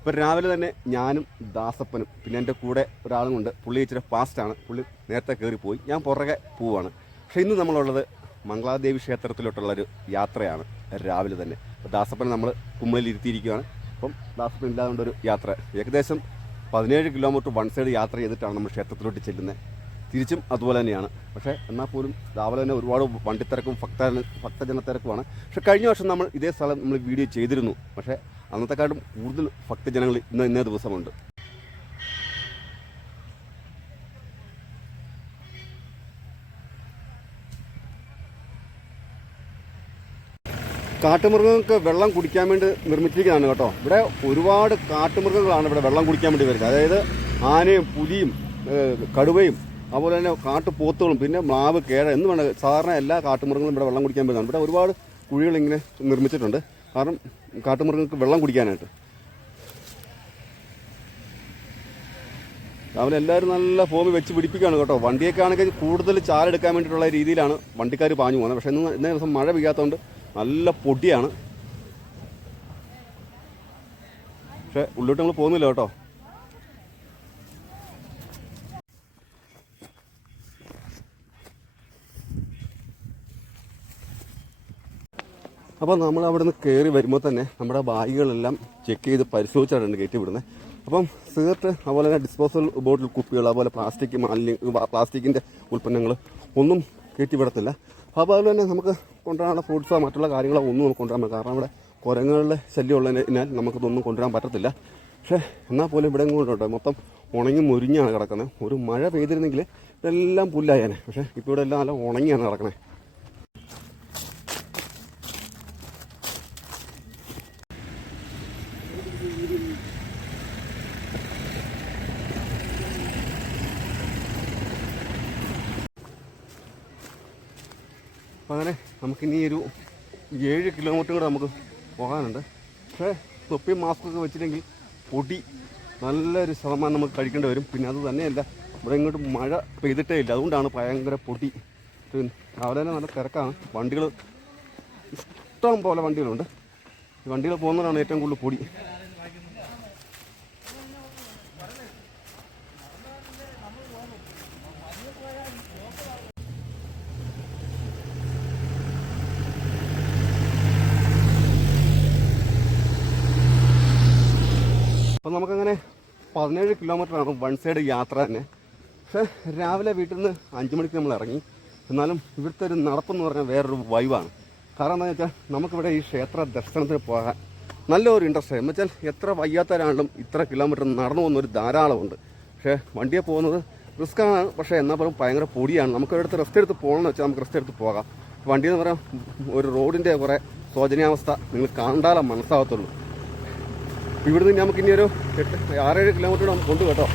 ഇപ്പം രാവിലെ തന്നെ ഞാനും ദാസപ്പനും പിന്നെ എൻ്റെ കൂടെ ഒരാളും കൊണ്ട്. പുള്ളി ഇച്ചിരി ഫാസ്റ്റാണ്, പുള്ളി നേരത്തെ കയറിപ്പോയി, ഞാൻ പുറകെ പോവാണ്. പക്ഷേ ഇന്ന് നമ്മളുള്ളത് മംഗളാദേവി ക്ഷേത്രത്തിലോട്ടുള്ളൊരു യാത്രയാണ് രാവിലെ തന്നെ. അപ്പോൾ ദാസപ്പനെ നമ്മൾ കുമ്മലിൽ ഇരുത്തിയിരിക്കുകയാണ്. അപ്പം ദാസപ്പൻ ഇല്ലാതുകൊണ്ടൊരു യാത്ര, ഏകദേശം 17 കിലോമീറ്റർ വൺ സൈഡ് യാത്ര ചെയ്തിട്ടാണ് നമ്മൾ ക്ഷേത്രത്തിലോട്ട് ചെല്ലുന്നത്. തിരിച്ചും അതുപോലെ തന്നെയാണ്. പക്ഷേ എന്നാൽ പോലും രാവിലെ തന്നെ ഒരുപാട് വണ്ടിത്തിരക്കും ഭക്തജനത്തിരക്കുമാണ്. പക്ഷേ കഴിഞ്ഞ വർഷം നമ്മൾ ഇതേ സ്ഥലം നമ്മൾ വീഡിയോ ചെയ്തിരുന്നു. പക്ഷേ അന്നത്തെക്കാട്ടും കൂടുതൽ ഭക്തജനങ്ങൾ ഇന്നേ ദിവസമുണ്ട്. കാട്ടുമൃഗങ്ങൾക്ക് വെള്ളം കുടിക്കാൻ വേണ്ടി നിർമ്മിച്ചിരിക്കുകയാണ് കേട്ടോ. ഇവിടെ ഒരുപാട് കാട്ടുമൃഗങ്ങളാണ് ഇവിടെ വെള്ളം കുടിക്കാൻ വേണ്ടി വരുന്നത്. അതായത് ആനയും പുലിയും കടുവയും അതുപോലെ തന്നെ കാട്ടുപോത്തുകളും പിന്നെ മ്ലാവ് കേഴ എന്ന് വേണ്ട സാധാരണ എല്ലാ കാട്ടുമൃഗങ്ങളും ഇവിടെ വെള്ളം കുടിക്കാൻ പറ്റുന്നതാണ്. ഇവിടെ ഒരുപാട് കുഴികൾ ഇങ്ങനെ നിർമ്മിച്ചിട്ടുണ്ട്, കാരണം കാട്ടുമൃഗങ്ങൾക്ക് വെള്ളം കുടിക്കാനായിട്ട്. രാവിലെ എല്ലാവരും നല്ല ഫോമിൽ വെച്ച് പിടിപ്പിക്കുകയാണ് കേട്ടോ. വണ്ടിയൊക്കെ ആണെങ്കിൽ കൂടുതൽ ചാലെടുക്കാൻ വേണ്ടിയിട്ടുള്ള രീതിയിലാണ് വണ്ടിക്കാർ പാഞ്ഞു പോകുന്നത്. പക്ഷേ ഇന്നേ ദിവസം മഴ പെയ്യാത്തതുകൊണ്ട് നല്ല പൊടിയാണ്. പക്ഷേ ഉള്ളിലോട്ട് നമ്മൾ പോകുന്നില്ല കേട്ടോ. അപ്പോൾ നമ്മൾ അവിടെ നിന്ന് കയറി വരുമ്പോൾ തന്നെ നമ്മുടെ ബാഗുകളെല്ലാം ചെക്ക് ചെയ്ത് പരിശോധിച്ചാണ് കയറ്റി വിടുന്നത്. അപ്പം സിഗരറ്റ് അതുപോലെ തന്നെ ഡിസ്പോസൽ ബോട്ടിൽ കുപ്പികൾ അതുപോലെ പ്ലാസ്റ്റിക്കിൻ്റെ ഉൽപ്പന്നങ്ങൾ ഒന്നും കയറ്റി വിടത്തില്ല. അപ്പോൾ അതുപോലെ തന്നെ നമുക്ക് കൊണ്ടുവരാനുള്ള ഫ്രൂട്ട്സോ മറ്റുള്ള കാര്യങ്ങളോ ഒന്നും നമുക്ക് കൊണ്ടുവരാൻ പറ്റില്ല, കാരണം ഇവിടെ കുരങ്ങുകളുടെ ശല്യം ഉള്ളതിനാൽ നമുക്കിതൊന്നും കൊണ്ടുവരാൻ പറ്റത്തില്ല. പക്ഷേ എന്നാൽ പോലും ഇവിടെ കൊണ്ടുണ്ടോ മൊത്തം ഉണങ്ങി മുരിഞ്ഞാണ് കിടക്കുന്നത്. ഒരു മഴ പെയ്തിരുന്നെങ്കിൽ ഇതെല്ലാം പുല്ലായേനെ. പക്ഷേ ഇപ്പോൾ ഇവിടെ എല്ലാം നല്ല ഉണങ്ങിയാണ് കിടക്കുന്നത്. അങ്ങനെ നമുക്കിനി ഒരു 7 കിലോമീറ്റർ കൂടെ നമുക്ക് പോകാനുണ്ട്. പക്ഷേ തൊപ്പിയും മാസ്കൊക്കെ വെച്ചില്ലെങ്കിൽ പൊടി നല്ലൊരു ശതമാനം നമുക്ക് കഴിക്കേണ്ടി വരും. പിന്നെ അത് തന്നെയല്ല, ഇവിടെ ഇങ്ങോട്ട് മഴ പെയ്തിട്ടേ ഇല്ല, അതുകൊണ്ടാണ് ഭയങ്കര പൊടി. രാവിലെ തന്നെ നല്ല തിരക്കാണ്, വണ്ടികൾ ഇഷ്ടം പോലെ വണ്ടികളുണ്ട്. ഈ വണ്ടികൾ പോകുന്നതാണ് ഏറ്റവും കൂടുതൽ പൊടി. അപ്പം നമുക്കങ്ങനെ 17 കിലോമീറ്ററാണ് വൺ സൈഡ് യാത്ര തന്നെ. പക്ഷേ രാവിലെ വീട്ടിൽ നിന്ന് 5 മണിക്ക് നമ്മൾ ഇറങ്ങി. എന്നാലും ഇവിടുത്തെ ഒരു നടപ്പെന്ന് പറഞ്ഞാൽ വേറൊരു വൈവാണ്. കാരണം എന്താണെന്ന് വെച്ചാൽ നമുക്കിവിടെ ഈ ക്ഷേത്ര ദർശനത്തിന് പോകാൻ നല്ലൊരു ഇൻട്രസ്റ്റ്. എന്ന് വെച്ചാൽ എത്ര വയ്യാത്തവരാണെങ്കിലും ഇത്ര കിലോമീറ്റർ നടന്നു പോകുന്നൊരു ധാരാളമുണ്ട്. പക്ഷേ വണ്ടിയെ പോകുന്നത് റിസ്ക്കാണ്. പക്ഷേ എന്നാൽ പോലും ഭയങ്കര പൊടിയാണ്. നമുക്ക് ഇവിടുത്തെ റെസ്റ്റ് എടുത്ത് പോകണമെന്ന് വെച്ചാൽ നമുക്ക് റെസ്റ്റ് എടുത്ത് പോകാം. വണ്ടിയെന്ന് പറയാൻ ഒരു റോഡിൻ്റെ കുറേ ശോചനീയാവസ്ഥ നിങ്ങൾ കണ്ടാലേ മനസ്സാകത്തുള്ളൂ. ഇവിടുന്ന് നമുക്ക് ഇനി ഒരു 6-7 കിലോമീറ്റർ നമുക്ക് കൊണ്ട് കേട്ടോ.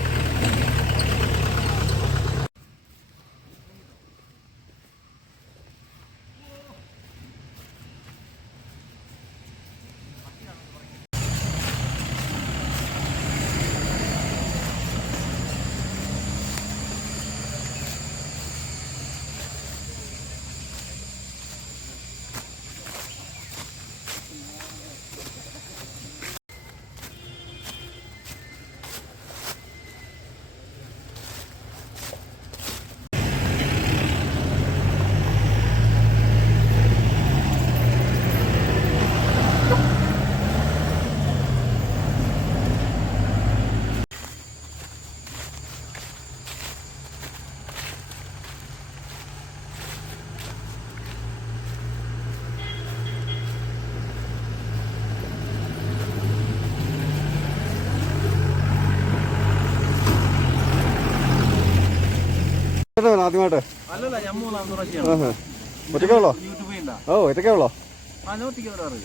ആദ്യമായിട്ട് ഒറ്റയ്ക്കുള്ളോ? ഓ ഒറ്റയ്ക്കുള്ളോ? ഞാൻ ഒറ്റയ്ക്ക് വരാറ്.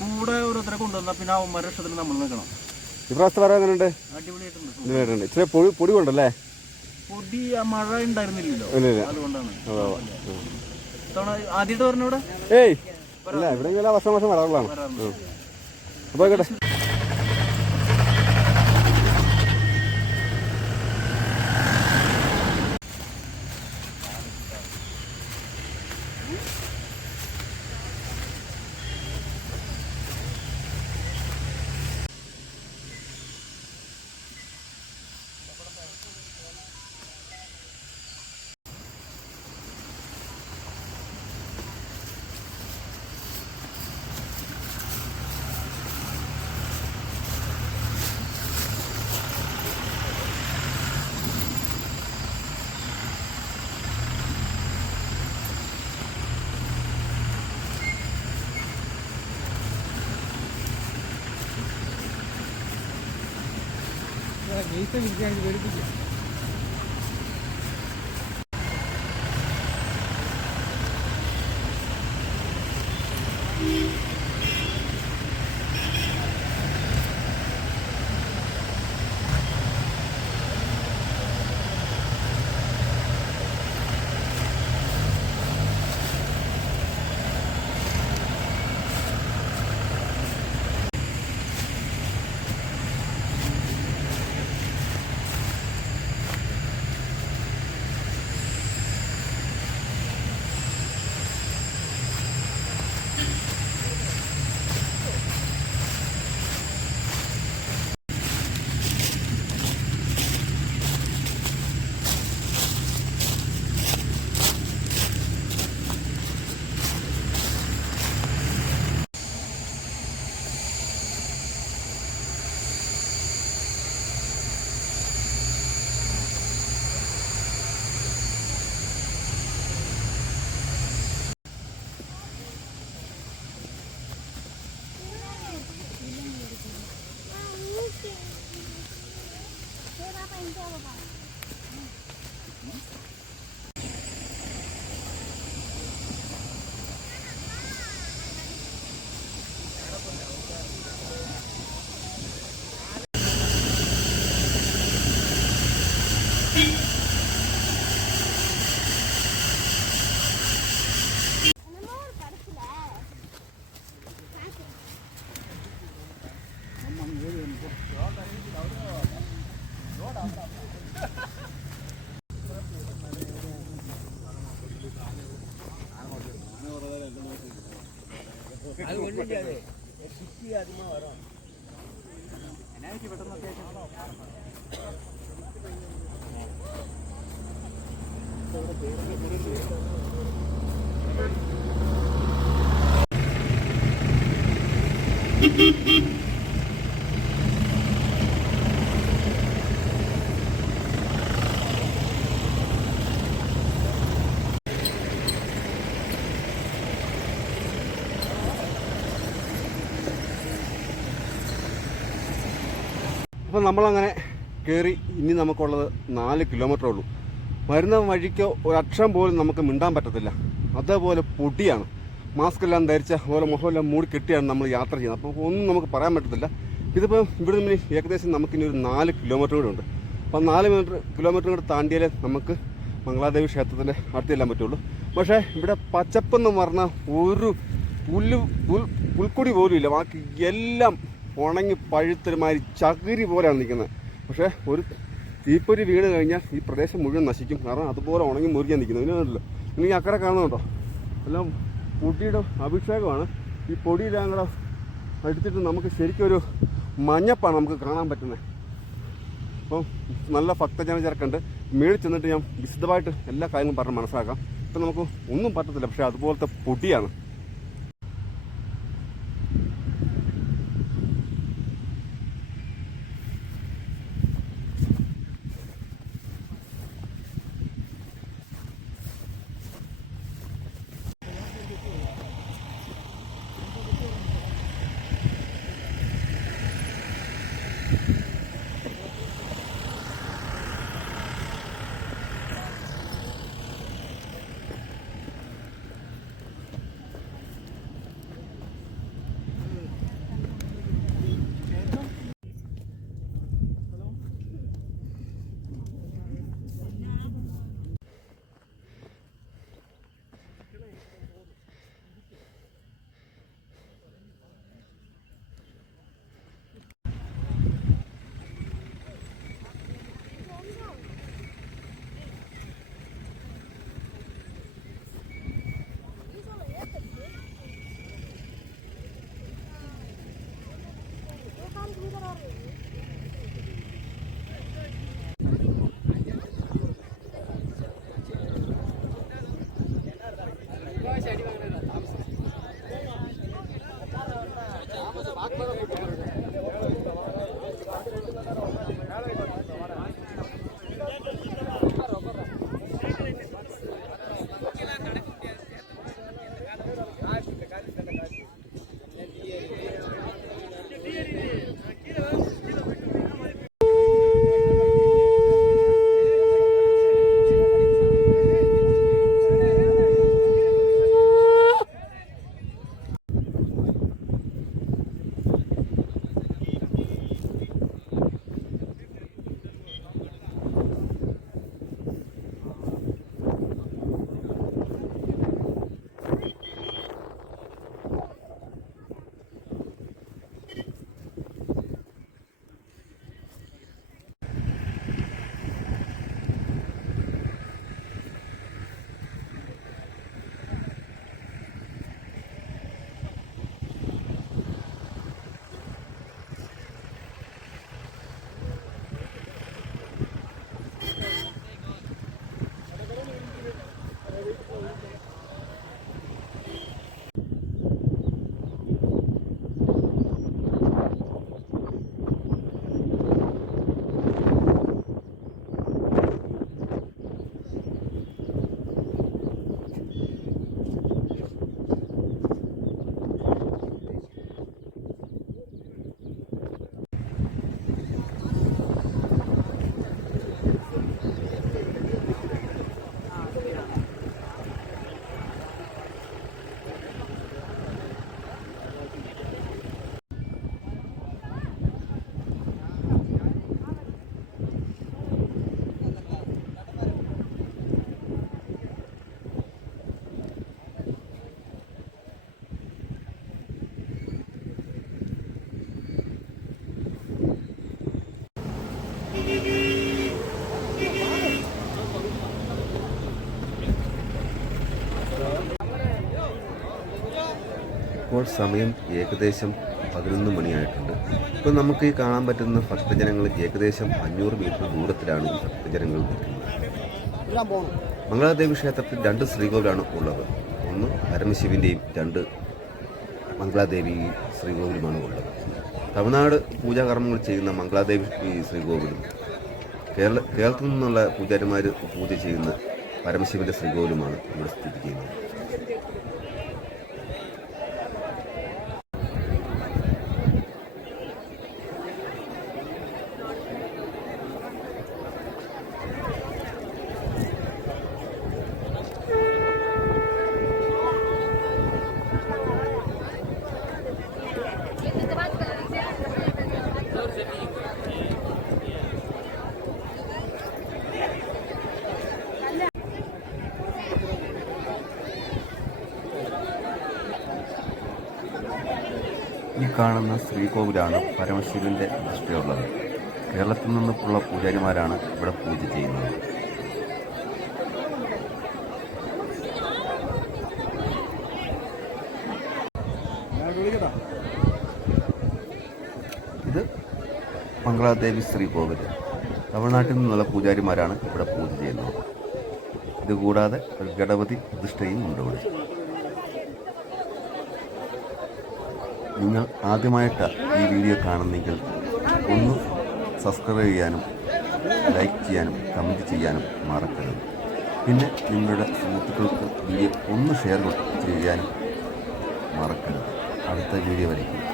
കൂടെ ഓരോരുത്തരെ കൊണ്ടുവന്നാൽ പിന്നെ അവന്മാരുടെ ഇഷ്ടത്തിന് നമ്മൾ നിൽക്കണം. ഇപ്രാവശ്യത്തെ വരാൻ എങ്ങനെയുണ്ട്? അടിപൊളിയായിട്ടുണ്ട്. ഇച്ചിരി പൊടി കൊണ്ടല്ലേ? പൊടി മഴ ഉണ്ടായിരുന്നില്ലല്ലോ, അതുകൊണ്ടാണ്. ആദ്യമായിട്ട് പറഞ്ഞ ഇവിടെ ഏയ് അല്ല, ഇവിടെ വർഷം വരാറുള്ളതാണ്. അപ്പോൾ ആയിക്കോട്ടെ. അപ്പോൾ നമ്മളങ്ങനെ കയറി. ഇനി നമുക്കുള്ളത് 4 കിലോമീറ്ററേ ഉള്ളൂ. വരുന്ന വഴിക്ക് ഒരക്ഷരം പോലും നമുക്ക് മിണ്ടാൻ പറ്റത്തില്ല. അതേപോലെ പൊടിയാണ്. മാസ്ക് എല്ലാം ധരിച്ച അതുപോലെ മുഖമെല്ലാം മൂടി കെട്ടിയാണ് നമ്മൾ യാത്ര ചെയ്യുന്നത്. അപ്പോൾ ഒന്നും നമുക്ക് പറയാൻ പറ്റത്തില്ല. ഇതിപ്പോൾ ഇവിടെ നിന്ന് ഏകദേശം നമുക്കിനി ഒരു 4 കിലോമീറ്റർ കൂടെ ഉണ്ട്. അപ്പോൾ 4 കിലോമീറ്റർ കൂടെ താണ്ടിയാൽ നമുക്ക് മംഗളാദേവി ക്ഷേത്രത്തിൻ്റെ അടുത്ത് ചെല്ലാൻ പറ്റുള്ളൂ. പക്ഷേ ഇവിടെ പച്ചപ്പെന്ന് പറഞ്ഞാൽ ഒരു പുൽക്കൊടി പോലും ഇല്ല. ബാക്കി എല്ലാം ഉണങ്ങി പഴുത്തൊരുമാതിരി ചകിരി പോലെയാണ് നിൽക്കുന്നത്. പക്ഷേ ഒരു തീപ്പൊരി വീണ് കഴിഞ്ഞാൽ ഈ പ്രദേശം മുഴുവൻ നശിക്കും. കാരണം അതുപോലെ ഉണങ്ങി മുറിക്കാൻ നിൽക്കുന്നത്. ഇതിനല്ലോ നിങ്ങൾ അക്കരെ കാണുന്നുണ്ടോ? എല്ലാം പൊടിയുടെ അഭിഷേകമാണ്. ഈ പൊടിയെല്ലാം കൂടെ എടുത്തിട്ട് നമുക്ക് ശരിക്കും ഒരു മഞ്ഞപ്പാണ് നമുക്ക് കാണാൻ പറ്റുന്നത്. അപ്പം നല്ല ഭക്തജന ചേർക്കുന്നുണ്ട്. മേളിൽ ചെന്നിട്ട് ഞാൻ വിശദമായിട്ട് എല്ലാ കാര്യങ്ങളും പറഞ്ഞ് മനസ്സിലാക്കാം. ഇപ്പം നമുക്ക് ഒന്നും പറ്റത്തില്ല. പക്ഷേ അതുപോലത്തെ പൊടിയാണ്. ഇപ്പോൾ സമയം ഏകദേശം 11 മണിയായിട്ടുണ്ട്. ഇപ്പോൾ നമുക്ക് ഈ കാണാൻ പറ്റുന്ന ഭക്തജനങ്ങൾ ഏകദേശം 500 മീറ്റർ ദൂരത്തിലാണ് ഈ ഭക്തജനങ്ങൾ നിൽക്കുന്നത്. മംഗളാദേവി ക്ഷേത്രത്തിൽ 2 ശ്രീകോവിലാണ് ഉള്ളത്. ഒന്ന് പരമശിവൻ്റെയും 2 മംഗളാദേവി ശ്രീകോവിലുമാണ് ഉള്ളത്. തമിഴ്നാട് പൂജാകർമ്മങ്ങൾ ചെയ്യുന്ന മംഗളാദേവി ശ്രീകോവിലും കേരളത്തിൽ നിന്നുള്ള പൂജാരിമാർ പൂജ ചെയ്യുന്ന പരമശിവൻ്റെ ശ്രീകോവിലുമാണ് ഇവിടെ സ്ഥിതി ചെയ്യുന്നത്. ഈ കാണുന്ന ശ്രീകോവിലാണ് പരമശിവൻ്റെ പ്രതിഷ്ഠയുള്ളത്. കേരളത്തിൽ നിന്നുള്ള പൂജാരിമാരാണ് ഇവിടെ പൂജ ചെയ്യുന്നത്. ഇത് മംഗളാദേവി ശ്രീകോവിൽ. തമിഴ്നാട്ടിൽ നിന്നുള്ള പൂജാരിമാരാണ് ഇവിടെ പൂജ ചെയ്യുന്നത്. ഇതുകൂടാതെ ഒരു ഗണപതി പ്രതിഷ്ഠയും ഉണ്ട് ഇവിടെ. നിങ്ങൾ ആദ്യമായിട്ട് ഈ വീഡിയോ കാണുന്നെങ്കിൽ ഒന്ന് സബ്സ്ക്രൈബ് ചെയ്യാനും ലൈക്ക് ചെയ്യാനും കമൻറ്റ് ചെയ്യാനും മറക്കരുത്. പിന്നെ നിങ്ങളുടെ സുഹൃത്തുക്കൾക്ക് വീഡിയോ ഒന്ന് ഷെയർ ചെയ്യാനും മറക്കരുത്. അടുത്ത വീഡിയോ വരയ്ക്കും.